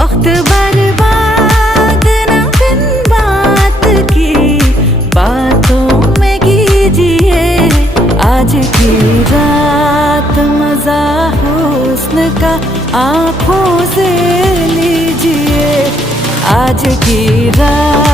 वक्त बर्बाद न बिन बात की बातों में कीजिए। आज की रात मजा हुस्न का आँखों से लीजिए। आज की रात